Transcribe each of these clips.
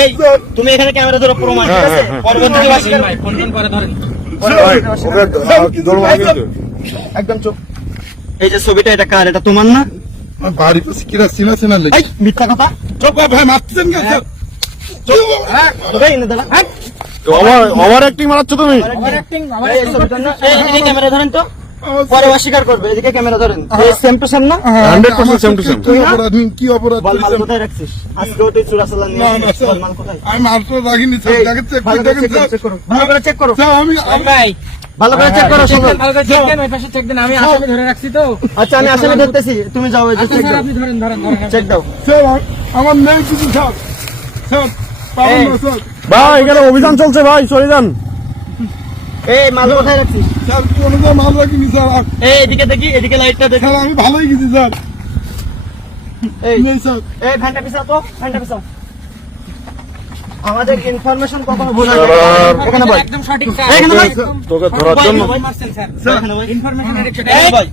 এই তুমি এখানে ক্যামেরা ধরো প্রমাণ, ঠিক আছে? পরবর্তীতে ফোন করে ধরেন একদম চুপ। এই যে ছবিটা, এটা কার? এটা তোমার না? বাড়ি পাশে কিরা চিনা চিনা লেগে এই মিথ্যা কথা। চুপ ভাই, মারতেছেন কেন? ওভার অ্যাক্টিং মারাচ্ছ তুমি। ক্যামেরা ধরেন তো, পরে অস্বীকার করবে। এদিকে ক্যামেরা ধরেন, সেম টু সেম না? 100% সেম টু সেম। কি অপরাধ, কি অপরাধ বল মাল করেছেন? কোথায় রাখছিস? আজকে ওটাই চুরাচালান নিয়ে না, না, আসছিস। স্যার, বল মাল কোথায়? আমি মালটা রাখিনি স্যার, দেখেন চেক ভালো করে দেখেন check করো, স্যার। check করো। ভালো করে চেক করো, স্যার, আমি ভালো করে চেক করো। শোনো। আমি আসামি ধরে রাখছি তো। আচ্ছা আমি আসামি ধরতেছি, তুমি যাও, এই যে চেক দাও, আপনি ধরেন চেক দাও। স্যার, আমার নেই কিছু স্যার। স্যার, পাবেন না স্যার। ভাই এখানে অভিযান চলছে ভাই, সরে যান। এই মাল কোথায় রাখছিস? স্যার, কোনো তো মাল রাখিনি স্যার। এই এদিকে দেখি, এদিকে লাইটটা দেখি। স্যার, আমি ভালোই গেছি স্যার। এই নেই স্যার। এই ফ্যানটা পিছাও তো, ফ্যানটা পিছাও। আমাদের ইনফরমেশন কখনো ভুল হয় না। এখানে বল, একদম সঠিক স্যার। এখানে বল। তোকে ধরার জন্য বল, মারছেন স্যার। এখানে বল। Information addiction. এই বল।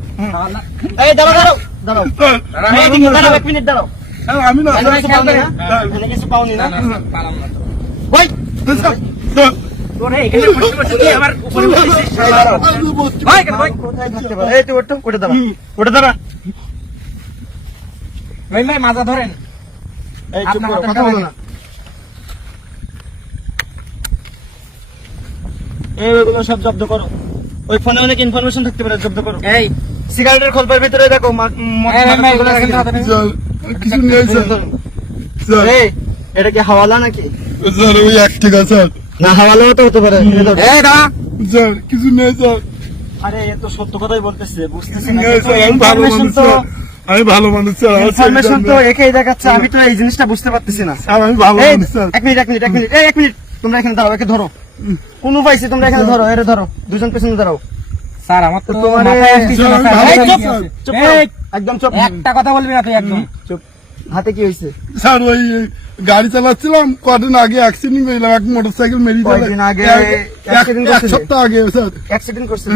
এই দাঁড়াও দাঁড়াও দাঁড়াও। স্যার, এই এদিকে দাঁড়াও, 1 মিনিট দাঁড়াও। স্যার, আমি না এখানে কিছু পাওনি না? স্যার, এখানে কিছু পাওনি না? পালাম না তো। বই। স্যার, স্যার, তোরে এখানে বসে বসে তুই আমার উপরে বসেছিস। এই দাঁড়াও। আমি বলছি। ভাই কেন ভাই? কোথায় থাকতে পারে? এই তুই ওঠ তো, ওঠে দাঁড়া, ওঠে দাঁড়া। ভাই ভাই মাজা ধরেন। এই চুপ আপনার করো, হাতের কথা বলো কাছে। না। এইগুলো সব জব্দ করো। ওই ফোনে অনেক ইনফরমেশন থাকতে পারে, জব্দ করো। এই সিগারেটের খোলপার ভিতরে দেখো এই ভাই এগুলো রাখেন তো হাতে। স্যার, কিছু নেই স্যার। স্যার, এই এটা কি হাওয়ালা নাকি? স্যার, ওই 1 টাকা স্যার। না হাওয়ালাও তো হতে পারে। এই দাঁড়া। স্যার, কিছু নেই স্যার। আরে এ তো সত্য কথাই বলতেছে, বুঝতেছি না। নেই স্যার, আমি ভালো মানুষ স্যার। আমি ভালো মানুষ স্যার। আমার ইনফরমেশন তো চেয়ে একেই দেখাচ্ছে, আমি তো এই জিনিসটা বুঝতে পারতেছি না। স্যার, আমি ভালো এই মানুষ স্যার। এক মিনিট, এই 1 মিনিট, তোমরা এখানে দাঁড়াও, একে ধরো। কোন পাইছি, তোমরা এখানে ধরো, এরে ধরো, দুজন পেছনে দাঁড়াও। স্যার আমার তো তোমার মাথায় আসতেছে না স্যার, আমি স্যার। ভালো এই, আছি, স্যার। চুপ এই, করো, একদম চুপ। একটা কথা বলবি না তুই একদম। চুপ। হাতে কি হয়েছে? স্যার, ওই গাড়ি চালাচ্ছিলাম, কদিন আগে অ্যাক্সিডেন্ট হইলাম, এক মোটরসাইকেল মেরে দিল। কয়দিন আগে accident এক করছিলে? সপ্তাহ আগে স্যার। অ্যাক্সিডেন্ট করছে?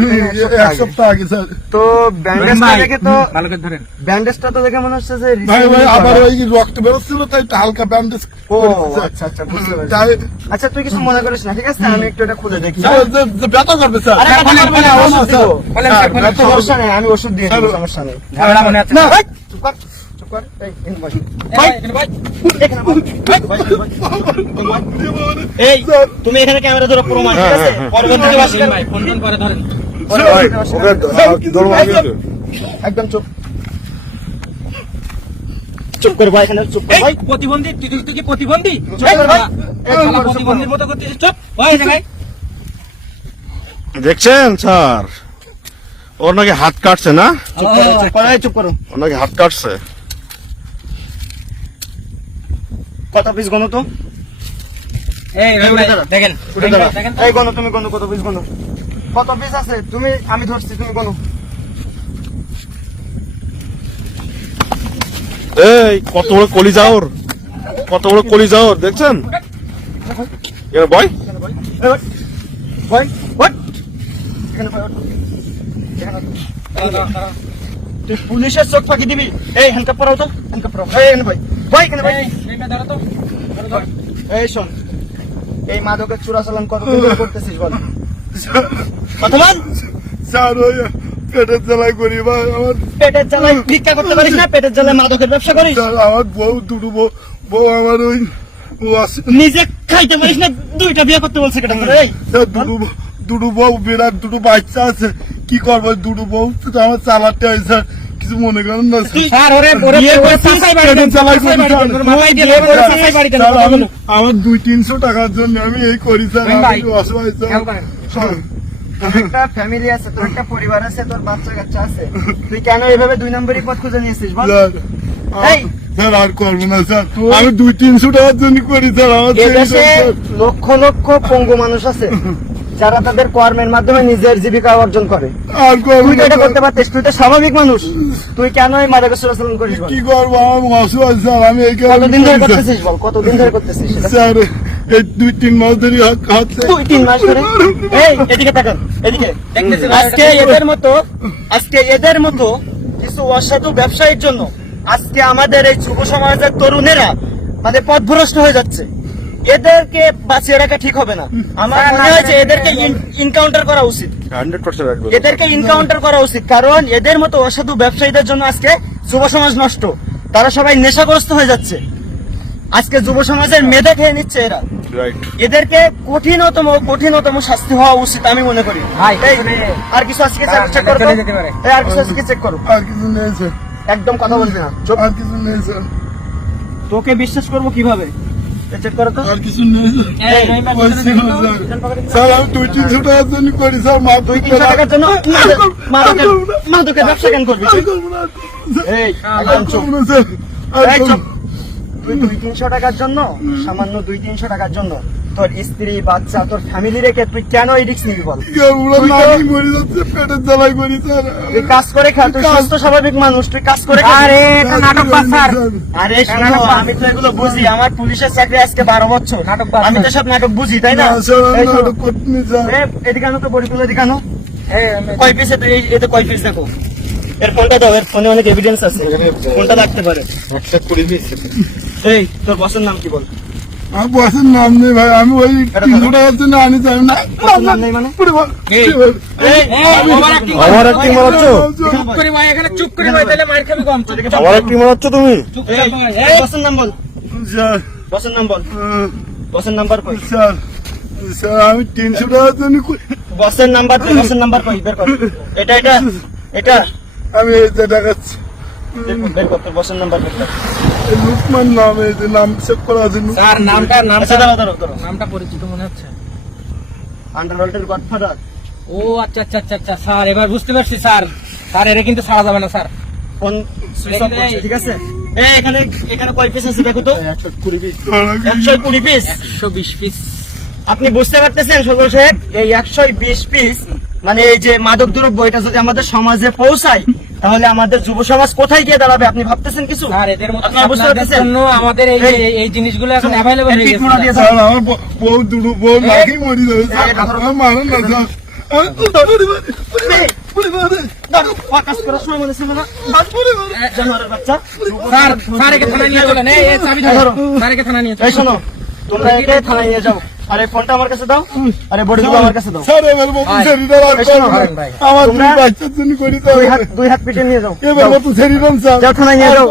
এক সপ্তাহ আগে স্যার। তো ব্যান্ডেজটা দেখে তো, ভালো করে ধরেন। ব্যান্ডেজটা তো দেখে মনে হচ্ছে যে ভাই recently ভাই, আবার করা। ওই রক্ত বেরোচ্ছিল, তাই একটু হালকা ব্যান্ডেজ ও করেছি, স্যার। আচ্ছা আচ্ছা, বুঝতে পারছি। তাই আচ্ছা তুই কিছু মনে করিস না, ঠিক আছে? আমি একটু এটা খুলে দেখি। স্যার, যে ব্যথা করবে স্যার। আরে কথা বলবি না, ওষুধ দিব। বলেন স্যার, স্যার, বলেন। সমস্যা নেই, আমি ওষুধ দিয়ে দেবো, সমস্যা নেই। ঝামেলা মনে আছে না না? ভাই, চুপ কর, চুপ কর। এই, এখানে বস। ভাই ভাই এখানে বস। এই তুমি এখানে ক্যামেরা ধরো প্রমাণ, ঠিক আছে? পরবর্তীতে অস্বীকার ভাই ফোন করে ধরেন। পরবর্তীতে অস্বীকার করবে। একদম চুপ, চুপ করে ভাই, এখানে চুপ কর এই ভাই। প্রতিবন্ধী তুই কি প্রতিবন্ধী? চুপ কর ভাই। এই চুপ করো, চুপ করো। প্রতিবন্ধীর মতো করতেছিস চুপ। ভাই ভাই দেখছেন স্যার, ওর নাকি হাত কাটছে না? চুপ করো, চুপ করো, এই চুপ করো। ওর নাকি হাত কাটছে। কত পিস গনো তো? এই ভাই ভাই, দেখেন উঠে দাঁড়া। দেখেন এই গনো, তুমি গনো, কত পিস গনো? কত পিস আছে? তুমি, আমি ধরছি, তুমি গনো। এই কত বড় কলিজা ওর, কত বড় কলিজা ওর, দেখছেন? এর বয় এই ওঠ। ভাই, ওঠ। এখানে ভাই, ওঠ। এখানে ওঠ। তুই পুলিশের চোখ ফাঁকি দিবি? এই হ্যান্ডকাপ পরাও তো, হ্যান্ডকাপ পরাও। এই এখানে ভাই, ভাই এখানে ভাই। এই ধরো তো। এই শোন, এই মাদকের চোরাচালান কতদিন ধরে করতেছিস বল? কথা বল। স্যার, ওই পেটের জ্বালায় করি ভাই। আমার পেটের জ্বালায় ভিক্ষা করতে পারিস না? পেটের জ্বালায় মাদকের ব্যবসা করিস? স্যার, আমার বউ, দুটো বউ আমার ওই ও আছে। নিজে খাইতে পারিস না? 2টা বিয়ে করতে বলছে কেটে তোরে? এই স্যার, দুটো বউ, বিরাট দুটো বাচ্চা আছে। কি করবো, দুটো বউ তো আমার চালাতে হয় স্যার, কিছু মনে করেন না স্যার। স্যার ওরে ওরে বিয়ে ওরে করছিস? চাচাই বাড়ি দেন, চালাই চাচাই বাড়ি দেন, ওর মাথায় দিয়ে ওরে চাচাই বাড়ি দেন। স্যার, আমার 200-300 টাকার জন্য আমি এই করি স্যার। ভাই, আমি অসহায় স্যার। খেয়াল করেন। শোন, তোর একটা ফ্যামিলি আছে, তোর একটা পরিবার আছে, তোর বাচ্চা কাচ্চা আছে। তুই কেন এইভাবে 2 নম্বরই পথ খুঁজে নিয়েছিস বল? স্যার, এই! স্যার, আর করবো না স্যার। আমি 200-300 টাকার জন্য করি স্যার। আমার এদেশে লক্ষ লক্ষ পঙ্গু মানুষ আছে যারা তাদের কর্মের মাধ্যমে নিজের জীবিকা অর্জন করে। আর করবো তুই তো না এটা স্যার। করতে পারতিস, তুই তো স্বাভাবিক মানুষ। তুই কেন এই মাদকের চোরাচালান করিস বল? কি করবো, আমি অসহায় স্যার। আমি এই কতদিন ধরে কারণে করতেছিস বল? কতদিন ধরে করতেছিস সেটা? স্যার, এই 2-3 মাস ধরে হাতে 2-3 মাস ধরে? এই এদিকে তাকান, এদিকে। দেখতেছি, আজকে এদের মতো কিছু অসাধু ব্যবসায়ীর জন্য আজকে আমাদের এই যুব সমাজের তরুণেরা মানে পথভ্রষ্ট হয়ে যাচ্ছে। এদেরকে বাঁচিয়ে রাখা ঠিক হবে না। আমার মনে হয় যে এদেরকে ইনকাউন্টার করা উচিত, 100% রাখবে। এদেরকে ইনকাউন্টার করা উচিত। কারণ এদের মতো অসাধু ব্যবসায়ীদের জন্য আজকে যুব সমাজ নষ্ট। তারা সবাই নেশাগ্রস্ত হয়ে যাচ্ছে। আজকে যুব সমাজের মেধা খেয়ে নিচ্ছে এরা। রাইট। এদেরকে কঠিনতম শাস্তি হওয়া উচিত আমি মনে করি। ভাই, এই, আর কিছু আজকে চেক করো তো। চলে যেতে পারে। এই, আর কিছু আজকে চেক করো। আর কিছু নেই স্যার, একদম কথা বলবি না, চুপ। আর কিছু নেই স্যার, তোকে বিশ্বাস করবো কিভাবে? চেক করো তো। আর কিছু নেই স্যার। এই, নইবার ওই ভিতরে ছিল দেখেন তো। স্যার। স্যার আমি 200-300 টাকার জন্য করি স্যার, মা 200-300 টাকার জন্য মাদকের ব্যবসা কেন করবি তুই? এই, একদম চুপ। স্যার এই, চুপ। তুই 200-300 টাকার জন্য, সামান্য 200-300 টাকার জন্য তোর স্ত্রী বাচ্চা তোর ফ্যামিলি রেখে তুই কেন এই রিস্ক নিবি বল? নাকি মরে যাচ্ছে, পেটের জ্বালাই করি স্যার। তুই কাজ করে খা, তুই সুস্থ স্বাভাবিক মানুষ, তুই কাজ করে খা। আরে এটা নাটক বাজ স্যার। আরে শোনো, আমি তো এগুলো বুঝি। আমার পুলিশের চাকরি আজকে 12 বছর। নাটক বাজ। আমি তো সব নাটক বুঝি, তাই না? না স্যার, আমি এই শোনো, নাটক করতেনি স্যার। এদিকে আনো তো, বডিগুলো এদিকে আনো। এই, কয় পিস এতে কয় পিস দেখো। এর ফোনটা দাও, এর ফোনে অনেক এভিডেন্স আছে, ফোনটা রাখতে পারে। একটা 20 পিস। এই, তোর বসের নাম কি বল? আমার বসের নাম নেই ভাই, আমি ওই 300 টাকার জন্য আনি চাই না। বসের নাম নেই মানে? এই, এই, overacting আমার acting মারাচ্ছ? চুপ করে ভাই, এখানে চুপ করে ভাই, তাহলে মার খাবি কম। চুপ আমার acting মারাচ্ছ তুমি? এই, ভাই, এই, বসের নাম বল, স্যার, বসের নাম বল, বসের নাম্বার কই? স্যার, স্যার আমি 300 টাকার জন্য বসের নাম্বার কই? বসের নাম্বার কই? বের কর। এটা এটা এটা আমি এই যে টাকাচ্ছি। বের কর, তোর বসের নাম্বার বের কর। লুকমান নাম, এই যে নাম সেভ করার জন্য। স্যার নামটা আচ্ছা, দাঁড়াও দাঁড়াও দাঁড়াও। নামটা পরিচিত মনে হচ্ছে। আন্ডারওয়ার্ল্ডের গডফাদার। ও আচ্ছা আচ্ছা আচ্ছা আচ্ছা স্যার, এবার বুঝতে পারছি স্যার। স্যার এটা কিন্তু ছাড়া যাবে না স্যার। ফোন সুইচ অফ করছে, ঠিক আছে? এই, এখানে এখানে কয় পিস আছে দেখো তো। 120 পিস। 120 পিস। আপনি বুঝতে পারতেছেন সদর সাহেব, এই 120 পিস মানে এই যে মাদক দ্রব্য, এটা যদি আমাদের সমাজে পৌঁছায় তাহলে আমাদের যুব সমাজ কোথায় গিয়ে দাঁড়াবে? আপনি ভাবতেছেন কিছু? স্যার এদের মতো আপনারা বুঝতে আপনাদের পারতেছেন? জন্য আমাদের এই এই জিনিসগুলো এখন অ্যাভেলেবল হয়ে গেছে মোড়া দিয়ে স্যার। স্যার আমার বউ দুটো বউ নাকি মরি যাবে স্যার, আপনারা মারেন না স্যার। আমি তো দাঁড়াও, কাজ করার সময় মনে ছিল না? জানোয়ারের বাচ্চা। স্যার স্যার একে থানায় নিয়ে চলেন। এই চাবি ধরো। স্যার একে থানায় নিয়ে এই চলেন। শোনো, তোমরা একে থানায় নিয়ে যাও। আরে ফোনটা আমার কাছে দাও, আরে বডিগুলো আমার কাছে দাও। স্যার এবার মতো ভাই, শরীরটা আর এই শোনো, করবেন না। ভাই, আমার দুই তোমরা- বাচ্চার জন্য করি তো দুই হাত পিটে নিয়ে যাও। এবার মতো শরীরম স্যার। যাও থানায় নিয়ে যাও।